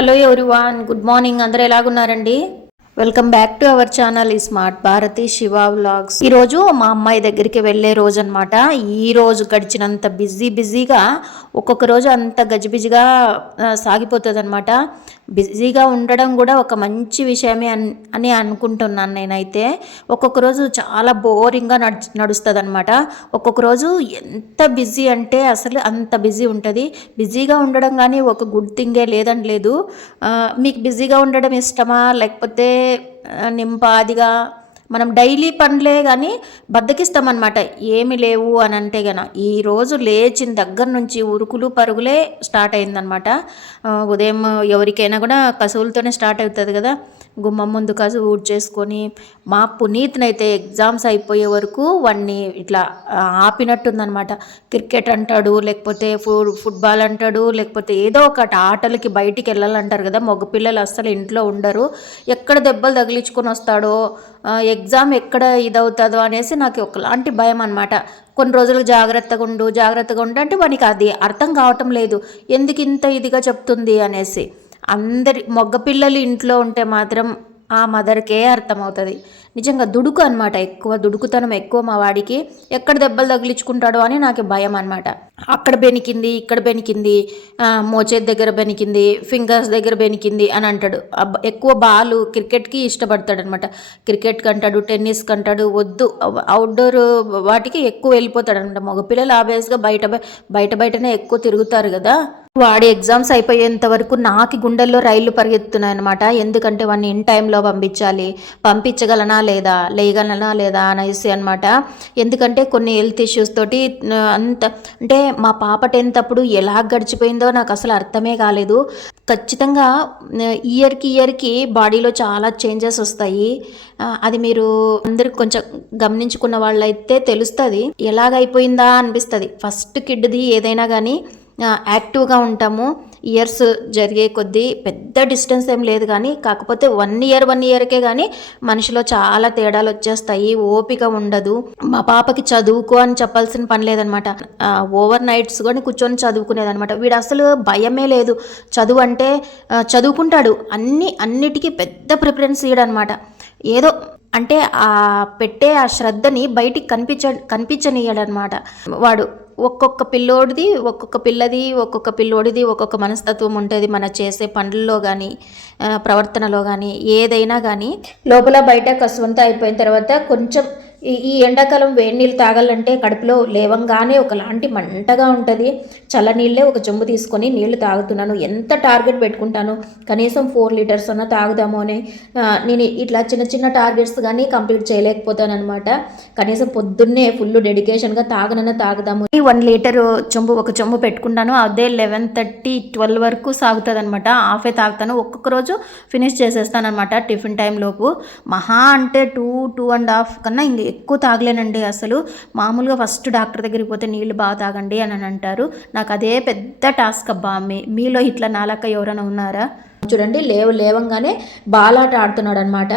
Hello everyone, good morning. అందరూ ఎలాగున్నారండి? Welcome back to our channel smart Bharathi Shiva vlogs. ఈరోజు మా అమ్మాయి దగ్గరికి వెళ్ళే రోజు అనమాట. ఈ రోజు గడిచినంత బిజీగా ఒక్కొక్క రోజు అంత గజిబిజిగా సాగిపోతుంది అనమాట. బిజీగా ఉండడం కూడా ఒక మంచి విషయమే అని అనుకుంటున్నాను నేనైతే. ఒక్కొక్క రోజు చాలా బోరింగ్గా నడుస్తుంది అనమాట. ఒక్కొక్క రోజు ఎంత బిజీ అంటే అసలు అంత బిజీ ఉంటుంది. బిజీగా ఉండడం కానీ ఒక గుడ్ థింగే లేదని లేదు. మీకు బిజీగా ఉండడం ఇష్టమా, లేకపోతే నింపాదిగా మనం డైలీ పనులే కానీ బద్దకిస్తామన్నమాట ఏమి లేవు అని అంటే గన. ఈరోజు లేచిన దగ్గర నుంచి ఉరుకులు పరుగులే స్టార్ట్ అయిందనమాట. ఉదయం ఎవరికైనా కూడా కసువులతోనే స్టార్ట్ అవుతుంది కదా. గుమ్మం ముందు కసువు ఊడ్చేసుకొని, మా పునీత్నైతే ఎగ్జామ్స్ అయిపోయే వరకు వాడిని ఇట్లా ఆపినట్టుందనమాట. క్రికెట్ అంటాడు, లేకపోతే ఫుట్బాల్ అంటాడు, లేకపోతే ఏదో ఒకటి ఆటలకి బయటికి వెళ్ళాలంటారు కదా. మగపిల్లలు అస్సలు ఇంట్లో ఉండరు. ఎక్కడ దెబ్బలు తగిలించుకొని వస్తాడో, ఎగ్జామ్ ఎక్కడ ఇదవుతుందో అనేసి నాకు ఒకలాంటి భయం అనమాట. కొన్ని రోజులు జాగ్రత్తగా ఉండు అంటే వానికి అది అర్థం కావటం లేదు, ఎందుకు ఇంత ఇదిగా చెప్తుంది అనేసి. అందరి మగపిల్లలు ఇంట్లో ఉంటే మాత్రం ఆ మదర్కే అర్థమవుతుంది. నిజంగా దుడుకు అనమాట, ఎక్కువ దుడుకుతనం ఎక్కువ మా వాడికి. ఎక్కడ దెబ్బలు తగిలించుకుంటాడో అని నాకు భయం అనమాట. అక్కడ బెనికింది, ఇక్కడ బెనికింది, మోచేతి దగ్గర బెనికింది, ఫింగర్స్ దగ్గర బెనికింది అని అంటాడు. ఎక్కువ బాల్ క్రికెట్కి ఇష్టపడతాడు అనమాట. క్రికెట్కి అంటాడు, టెన్నిస్కి అంటాడు. వద్దు, అవుట్డోర్ వాటికి ఎక్కువ వెళ్ళిపోతాడు అనమాట. మగపిల్లలు ఆబ్వియస్గా బయటనే ఎక్కువ తిరుగుతారు కదా. వాడి ఎగ్జామ్స్ అయిపోయేంత వరకు నాకు గుండెల్లో రైళ్లు పరిగెత్తున్నాయి అనమాట. ఎందుకంటే వాడిని ఇన్ టైంలో పంపించగలనా లేగలనా అనేసి అనమాట. ఎందుకంటే కొన్ని హెల్త్ ఇష్యూస్ తోటి అంత అంటే మా పాప 10th అప్పుడు ఎలా గడిచిపోయిందో నాకు అసలు అర్థమే కాలేదు. ఖచ్చితంగా ఇయర్కి బాడీలో చాలా చేంజెస్ వస్తాయి. అది మీరు అందరికి కొంచెం గమనించుకున్న వాళ్ళైతే తెలుస్తుంది. ఎలాగైపోయిందా అనిపిస్తుంది. ఫస్ట్ కిడ్ది ఏదైనా కానీ యాక్టివ్గా ఉంటాము. ఇయర్స్ జరిగే కొద్దీ పెద్ద డిస్టెన్స్ ఏం లేదు, కానీ కాకపోతే 1 ఇయర్కే కానీ మనిషిలో చాలా తేడాలు వచ్చేస్తాయి. ఓపిక ఉండదు. మా పాపకి చదువుకో అని చెప్పాల్సిన పని లేదనమాట. ఓవర్ నైట్స్ కానీ కూర్చొని చదువుకునేదనమాట. వీడు అసలు భయమే లేదు. చదువు అంటే చదువుకుంటాడు. అన్నిటికీ పెద్ద ప్రిఫరెన్స్ ఇయ్యడనమాట. ఏదో అంటే పెట్టే ఆ శ్రద్ధని బయటికి కనిపించనీయడనమాట వాడు. ఒక్కొక్క పిల్లోడిది ఒక్కొక్క పిల్లోడిది ఒక్కొక్క మనస్తత్వం ఉంటుంది. మన చేసే పనుల్లో కానీ ప్రవర్తనలో కానీ ఏదైనా కానీ. లోపల బయట కసువంతా అయిపోయిన తర్వాత కొంచెం ఈ ఎండాకాలం వేడి నీళ్ళు తాగాలంటే కడుపులో లేవంగానే ఒకలాంటి మంటగా ఉంటుంది. చల్లనీళ్ళే ఒక చెంబు తీసుకొని నీళ్లు తాగుతున్నాను. ఎంత టార్గెట్ పెట్టుకుంటాను, కనీసం 4 లీటర్స్ అన్నా తాగుదాము అని. నేను ఇట్లా చిన్న టార్గెట్స్ కానీ కంప్లీట్ చేయలేకపోతాను అనమాట. కనీసం పొద్దున్నే ఫుల్ డెడికేషన్గా తాగుదాము 1 లీటర్ ఒక చెంబు పెట్టుకుంటాను. అదే 11:30, 12 వరకు సాగుతుంది అనమాట. హాఫే తాగుతాను. ఒక్కొక్క రోజు ఫినిష్ చేసేస్తాను అనమాట టిఫిన్ టైం లోపు. మహా అంటే 2.5 కన్నా ఇంక ఎక్కువ తాగలేనండి అసలు. మామూలుగా ఫస్ట్ డాక్టర్ దగ్గరికి పోతే నీళ్ళు బాగా తాగండి అని అంటారు. నాకు అదే పెద్ద టాస్క్ అబ్బా. మీలో ఇట్లా నాలక ఎవరైనా ఉన్నారా? చూడండి, లేవంగానే బాలాట ఆడుతున్నాడు అనమాట.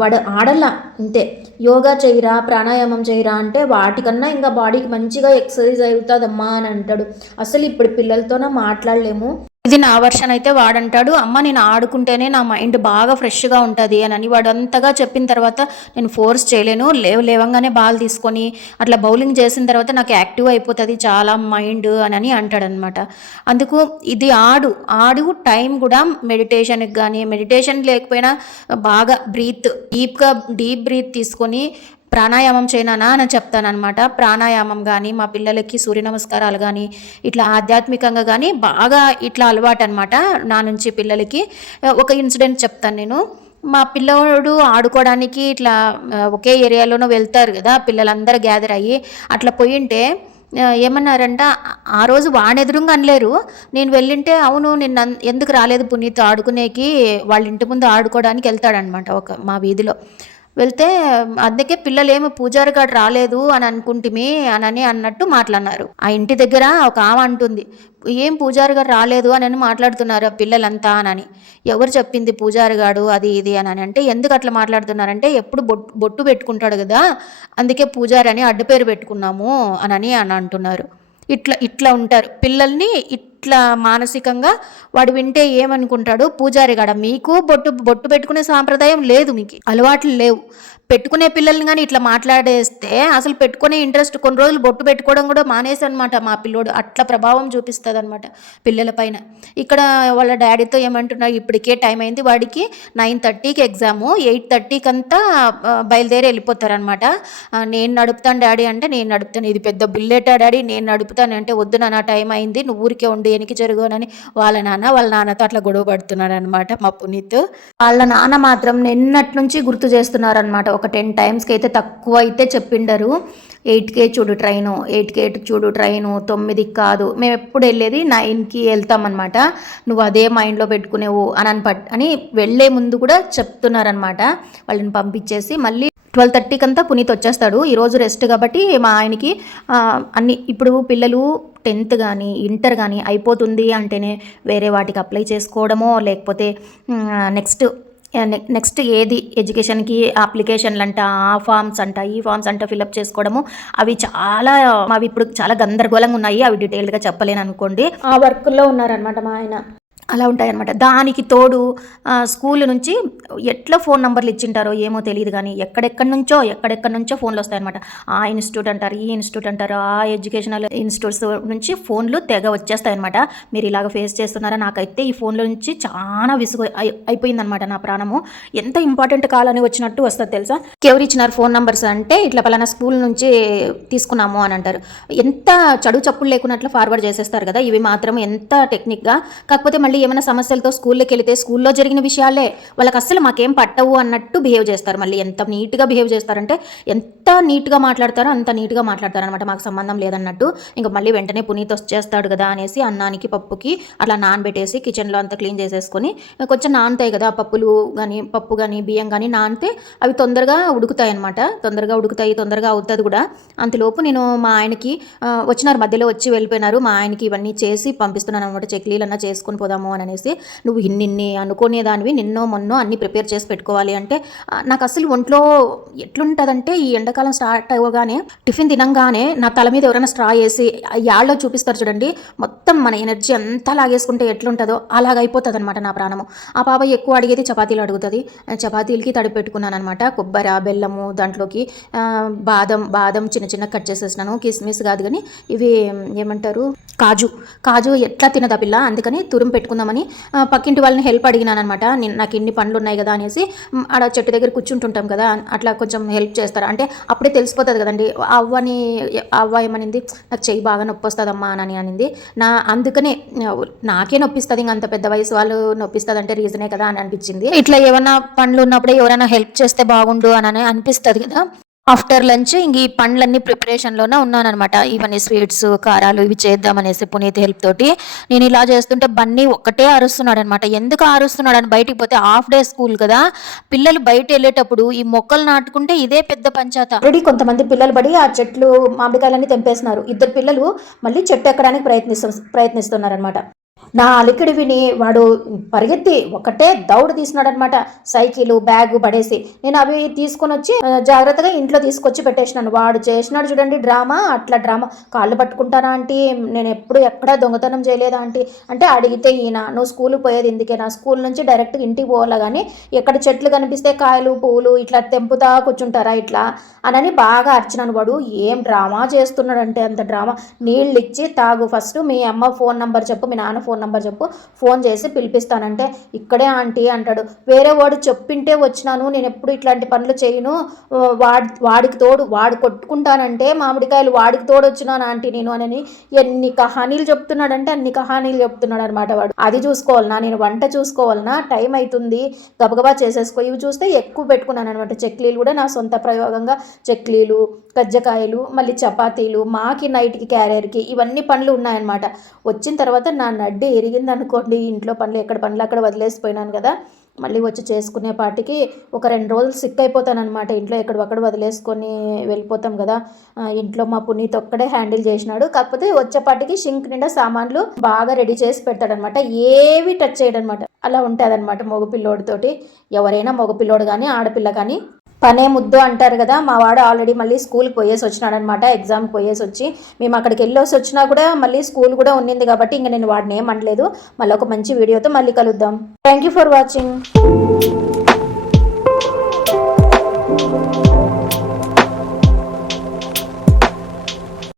వాడు ఆడల్లా ఇంతే. యోగా చేయరా, ప్రాణాయామం చేయరా అంటే వాటికన్నా ఇంకా బాడీకి మంచిగా ఎక్సర్సైజ్ అవుతుందమ్మా అని అంటాడు. అసలు ఇప్పుడు పిల్లలతోనే మాట్లాడలేము. ఇది నా వర్షన్ అయితే వాడంటాడు, అమ్మ నేను ఆడుకుంటేనే నా మైండ్ బాగా ఫ్రెష్గా ఉంటుంది అని. వాడు అంతగా చెప్పిన తర్వాత నేను ఫోర్స్ చేయలేను. లేవంగానే బాల్ తీసుకొని అట్లా బౌలింగ్ చేసిన తర్వాత నాకు యాక్టివ్ అయిపోతుంది చాలా మైండ్ అని అంటాడనమాట. అందుకు ఇది ఆడు టైం కూడా మెడిటేషన్కి కానీ, మెడిటేషన్ లేకపోయినా బాగా డీప్ బ్రీత్ తీసుకొని ప్రాణాయామం చేయనా అని చెప్తానమాట. ప్రాణాయామం కానీ, మా పిల్లలకి సూర్య నమస్కారాలు కానీ, ఇట్లా ఆధ్యాత్మికంగా కానీ బాగా ఇట్లా అలవాటు అనమాట నా నుంచి పిల్లలకి. ఒక ఇన్సిడెంట్ చెప్తాను నేను. మా పిల్లవాడు ఆడుకోవడానికి ఇట్లా ఒకే ఏరియాలోనూ వెళ్తారు కదా పిల్లలందరూ గ్యాదర్ అయ్యి. అట్లా పోయింటే ఏమన్నారంట, ఆ రోజు వాడెదురుగా అనలేరు. నేను వెళ్ళింటే అవును నిన్న ఎందుకు రాలేదు పునీత్ ఆడుకునేకి, వాళ్ళ ఇంటి ముందు ఆడుకోవడానికి వెళ్తాడనమాట మా వీధిలో. వెళ్తే అందుకే పిల్లలేమో పూజారి గారు రాలేదు అని అనుకుంటుమి అని అన్నట్టు మాట్లాడినారు. ఆ ఇంటి దగ్గర ఒక ఆమె అంటుంది, ఏం పూజారి గారు రాలేదు అని మాట్లాడుతున్నారు పిల్లలంతా అని. ఎవరు చెప్పింది పూజారి గారు అది ఇది అని అంటే, ఎందుకు అట్లా మాట్లాడుతున్నారంటే ఎప్పుడు బొట్టు పెట్టుకుంటాడు కదా, అందుకే పూజారి అని అడ్డు పేరు పెట్టుకున్నాము అని అంటున్నారు. ఇట్లా ఉంటారు పిల్లల్ని. ఇట్లా మానసికంగా వాడు వింటే ఏమనుకుంటాడు, పూజారి గడ మీకు బొట్టు బొట్టు పెట్టుకునే సాంప్రదాయం లేదు, మీకు అలవాట్లు లేవు, పెట్టుకునే పిల్లల్ని కానీ ఇట్లా మాట్లాడేస్తే అసలు పెట్టుకునే ఇంట్రెస్ట్ కొన్ని రోజులు బొట్టు పెట్టుకోవడం కూడా మానేసి అనమాట మా పిల్లోడు. అట్లా ప్రభావం చూపిస్తుంది అనమాట పిల్లల పైన. ఇక్కడ వాళ్ళ డాడీతో ఏమంటున్నారు, ఇప్పటికే టైం అయింది, వాడికి 9:30కి ఎగ్జాము, 8:30కి అంతా బయలుదేరి వెళ్ళిపోతారనమాట. నేను నడుపుతాను డాడీ అంటే, నేను నడుపుతాను, ఇది పెద్ద బుల్లెటా డాడీ, నేను నడుపుతాను అంటే, వద్దు నాన్న టైం అయింది, నువ్వు ఊరికే ఉండి వెనక్కి జరుగునని వాళ్ళ నాన్నతో అట్లా గొడవ పడుతున్నాడు అనమాట మా పునీత్. వాళ్ళ నాన్న మాత్రం నిన్నటి నుంచి గుర్తు చేస్తున్నారనమాట. ఒక 10 టైమ్స్కి అయితే తక్కువ అయితే చెప్పిండరు. 8కే చూడు ట్రైను, 8కే చూడు ట్రైను, 9కి కాదు, మేము ఎప్పుడు వెళ్ళేది 9కి వెళ్తామన్నమాట, నువ్వు అదే మైండ్లో పెట్టుకునేవు అని వెళ్ళే ముందు కూడా చెప్తున్నారనమాట. వాళ్ళని పంపించేసి మళ్ళీ 12:30కి అంతా పునీత్ వచ్చేస్తాడు. ఈరోజు రెస్ట్ కాబట్టి మా ఆయనకి అన్ని ఇప్పుడు పిల్లలు 10th కానీ ఇంటర్ కానీ అయిపోతుంది అంటేనే వేరే వాటికి అప్లై చేసుకోవడమో, లేకపోతే నెక్స్ట్ ఏది ఎడ్యుకేషన్కి అప్లికేషన్లు అంట, ఆ ఫామ్స్ అంట, ఈ ఫామ్స్ అంట ఫిలప్ చేసుకోవడము, అవి ఇప్పుడు చాలా గందరగోళంగా ఉన్నాయి. అవి డీటెయిల్డ్గా చెప్పలేను అనుకోండి. ఆ వర్క్లో ఉన్నారనమాట మా ఆయన. అలా ఉంటాయన్నమాట. దానికి తోడు స్కూల్ నుంచి ఎట్లా ఫోన్ నెంబర్లు ఇచ్చింటారో ఏమో తెలియదు, కానీ ఎక్కడెక్కడి నుంచో ఫోన్లు వస్తాయన్నమాట. ఆ ఇన్స్టిట్యూట్ అంటారు, ఈ ఇన్స్టిట్యూట్ అంటారు, ఆ ఎడ్యుకేషనల్ ఇన్స్టిట్యూట్స్ నుంచి ఫోన్లు తెగ వచ్చేస్తాయన్నమాట. మీరు ఇలాగ ఫేస్ చేస్తున్నారా? నాకైతే ఈ ఫోన్ల నుంచి చాలా విసుగు అయిపోయిందనమాట నా ప్రాణము. ఎంత ఇంపార్టెంట్ కాల్ అని వచ్చినట్టు వస్తుంది తెలుసా. ఎవరు ఇచ్చినారు ఫోన్ నెంబర్స్ అంటే, ఇట్లా పలానా స్కూల్ నుంచి తీసుకున్నాము అని అంటారు. ఎంత చదువు చప్పులు లేకున్నట్లు ఫార్వర్డ్ చేసేస్తారు కదా. ఇవి మాత్రం ఎంత టెక్నిక్గా. కాకపోతే మళ్ళీ ఏమైనా సమస్యలతో స్కూల్లోకి వెళితే స్కూల్లో జరిగిన విషయాలే వాళ్ళకి అస్సలు మాకేం పట్టవు అన్నట్టు బిహేవ్ చేస్తారు. మళ్ళీ ఎంత నీట్గా బిహేవ్ చేస్తారంటే, ఎంత నీట్గా మాట్లాడతారో అంత నీట్గా మాట్లాడతారు అనమాట, మాకు సంబంధం లేదన్నట్టు. ఇంకా మళ్ళీ వెంటనే పునీత్ వచ్చేస్తాడు కదా అనేసి అన్నానికి పప్పుకి అట్లా నానబెట్టేసి కిచెన్లో అంతా క్లీన్ చేసేసుకొని, కొంచెం నానుతాయి కదా పప్పు కానీ బియ్యం కానీ నానితే అవి తొందరగా ఉడుకుతాయి అనమాట. తొందరగా అవుతుంది కూడా. అంతలోపు నేను మా ఆయనకి వచ్చినారు, మధ్యలో వచ్చి వెళ్ళిపోయినారు. మా ఆయనకి ఇవన్నీ చేసి పంపిస్తున్నాను అనమాట. చెక్లీలన్నా చేసుకొని పోదాము అని అనేసి. నువ్వు ఇన్ని అనుకునేదానివి నిన్నో మొన్నో అన్ని ప్రిపేర్ చేసి పెట్టుకోవాలి అంటే, నాకు అసలు ఒంట్లో ఎట్లుంటుందంటే, ఈ ఎండాకాలం స్టార్ట్ అవ్వగానే టిఫిన్ తినంగానే నా తల మీద ఎవరైనా స్ట్రా వేసి యాళ్ళలో చూపిస్తారు చూడండి, మొత్తం మన ఎనర్జీ అంతా లాగేసుకుంటే ఎట్లుంటుందో అలాగైపోతుంది అనమాట నా ప్రాణము. ఆ పాప ఎక్కువ అడిగేది చపాతీలు అడుగుతుంది. చపాతీలకి తడిపి పెట్టుకున్నాను అనమాట. కొబ్బరి, బెల్లము, దాంట్లోకి బాదం చిన్న కట్ చేసేసినాను. కిస్మిస్ కాదు కానీ ఇవి ఏమంటారు, కాజు ఎట్లా తినదా పిల్ల, అందుకని తురుము పెట్టుకుందామని పక్కింటి వాళ్ళని హెల్ప్ అడిగినాను అనమాట. నాకు ఇన్ని పనులు ఉన్నాయి కదా అనేసి. ఆడ చెట్టు దగ్గర కూర్చుంటుంటాం కదా, అట్లా కొంచెం హెల్ప్ చేస్తారు అంటే అప్పుడే తెలిసిపోతుంది కదండి. అవ్వ ఏమనింది, నాకు చెయ్యి బాగా నొప్పి వస్తుందమ్మా అని అనింది. అందుకనే నాకే నొప్పిస్తుంది, ఇంక అంత పెద్ద వయసు వాళ్ళు నొప్పిస్తుంది అంటే రీజనే కదా అని అనిపించింది. ఇట్లా ఏమైనా పనులు ఉన్నప్పుడే ఎవరైనా హెల్ప్ చేస్తే బాగుండు అని అనిపిస్తుంది కదా. ఆఫ్టర్ లంచ్ ఇంక ఈ పండ్లన్నీ ప్రిపరేషన్లోనే ఉన్నానమాట. ఇవన్నీ స్వీట్స్, కారాలు ఇవి చేద్దామనేసి పునీత్ హెల్ప్ తోటి. నేను ఇలా చేస్తుంటే బన్నీ ఒక్కటే అరుస్తున్నాడు అనమాట. ఎందుకు అరుస్తున్నాడని బయటికి పోతే హాఫ్ డే స్కూల్ కదా, పిల్లలు బయట వెళ్ళేటప్పుడు ఈ మొక్కలు నాటుకుంటే ఇదే పెద్ద పంచాయత. ఆల్రెడీ కొంతమంది పిల్లలు పడి ఆ చెట్లు మామిడికాయలన్నీ తెంపేస్తున్నారు. 2 పిల్లలు మళ్ళీ చెట్టు ఎక్కడానికి ప్రయత్నిస్తున్నారనమాట. నా అలికిడి విని వాడు పరిగెత్తి ఒకటే దౌడు తీసినాడు అనమాట. సైకిల్, బ్యాగు పడేసి నేను అవి తీసుకొని వచ్చి జాగ్రత్తగా ఇంట్లో తీసుకొచ్చి పెట్టేసినాను. వాడు చేసినాడు చూడండి డ్రామా. అట్లా డ్రామా, కాళ్ళు పట్టుకుంటానా ఆంటీ, నేను ఎక్కడా దొంగతనం చేయలేదా ఆంటీ అంటే, అడిగితే ఈయన నువ్వు స్కూల్కి పోయేది ఇందుకేనా, స్కూల్ నుంచి డైరెక్ట్గా ఇంటికి పోవాలా కానీ ఎక్కడ చెట్లు కనిపిస్తే కాయలు పువ్వులు ఇట్లా తెంపుతా కూర్చుంటారా ఇట్లా అని బాగా అర్చినాను. వాడు ఏం డ్రామా చేస్తున్నాడంటే అంత డ్రామా. నీళ్ళు ఇచ్చి తాగు, ఫస్ట్ మీ అమ్మ ఫోన్ నెంబర్ చెప్పు, మీ నాన్న ఫోన్ నెంబర్ చెప్పు, ఫోన్ చేసి పిలిపిస్తానంటే ఇక్కడే ఆంటీ అంటాడు. వేరే వాడు చెప్పింటే వచ్చినాను, నేను ఎప్పుడు ఇట్లాంటి పనులు చేయను, వాడికి తోడు వాడు కొట్టుకుంటానంటే మామిడికాయలు వాడికి తోడు వచ్చినాను ఆంటీ నేను అని ఎన్ని కహానీలు చెప్తున్నాడంటే అన్ని కహానీలు చెప్తున్నాడు అనమాట వాడు. అది చూసుకోవాలన్నా, నేను వంట చూసుకోవాలన్నా, టైం అవుతుంది గబగబా చేసేసుకో. ఇవి చూస్తే ఎక్కువ పెట్టుకున్నాను అనమాట. చెక్లీలు కూడా నా సొంత ప్రయోగంగా, చెక్లీలు, కజ్జకాయలు, మళ్ళీ చపాతీలు, మాకి నైట్కి క్యారియర్కి ఇవన్నీ పనులు ఉన్నాయన్నమాట. వచ్చిన తర్వాత నా నడ్డి ఎరిగింది అనుకోండి. ఇంట్లో పనులు ఎక్కడ పనులు అక్కడ వదిలేసిపోయినాను కదా. మళ్ళీ వచ్చి చేసుకునే పాటికి ఒక 2 రోజులు సిక్ అయిపోతాను అనమాట. ఇంట్లో ఎక్కడొక్కడ వదిలేసుకొని వెళ్ళిపోతాం కదా. ఇంట్లో మా పునీత్ ఒక్కడే హ్యాండిల్ చేసినాడు. కాకపోతే వచ్చేపాటికి షింక్ నిండా సామాన్లు బాగా రెడీ చేసి పెడతాడనమాట. ఏవి టచ్ చేయడనమాట. అలా ఉంటుంది అనమాట మగపిల్లోడితోటి. ఎవరైనా మగపిల్లోడు కానీ ఆడపిల్ల కానీ పనే ముద్దు అంటారు కదా, మా వాడు ఆల్రెడీ మళ్ళీ స్కూల్కి పోయేసి వచ్చినాడు అనమాట. ఎగ్జామ్కి పోయేసి వచ్చి మేము అక్కడికి వెళ్ళేసి వచ్చినా కూడా మళ్ళీ స్కూల్ కూడా ఉన్నింది కాబట్టి ఇంకా నేను వాడిని ఏం అనలేదు. మళ్ళీ ఒక మంచి వీడియోతో మళ్ళీ కలుద్దాం. Thank you for watching.